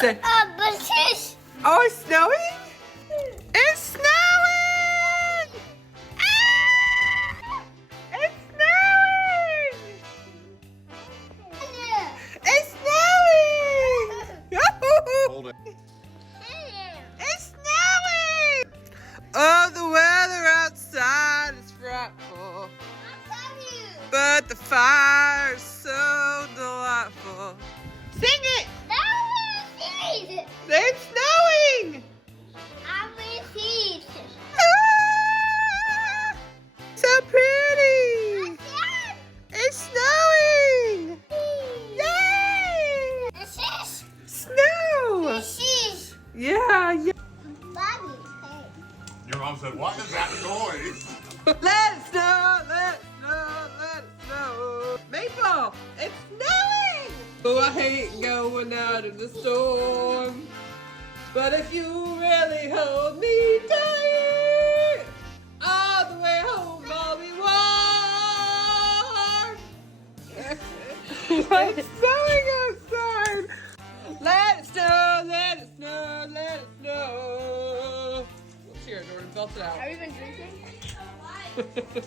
Say, But she's... oh, it's snowing? It's snowing! Ah! It's snowing! It's snowing! Hold it. It's snowing! Oh, the weather outside is frightful, but the fire's so delightful. Sing it! It's snowing! Ah! So pretty! It's snowing! Yay! Snow! Yeah, yeah. Your mom said, what is that noise? Let it snow, let it snow, let it snow. Maple, it's snowing! Oh, I hate going out in the storm. But if you really hold me tight, all the way home I'll be warm. It's snowing outside. Let it snow, let it snow, let it snow. Here, Jordan, belt it out. Have you been drinking?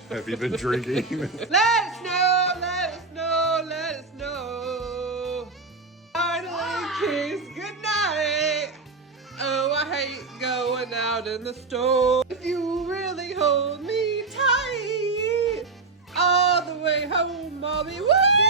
Have you been drinking? Let it snow, let it snow, let it snow. Finally kiss goodnight. Oh, I hate going out in the storm. If you really hold me tight, all the way home I'll be warm.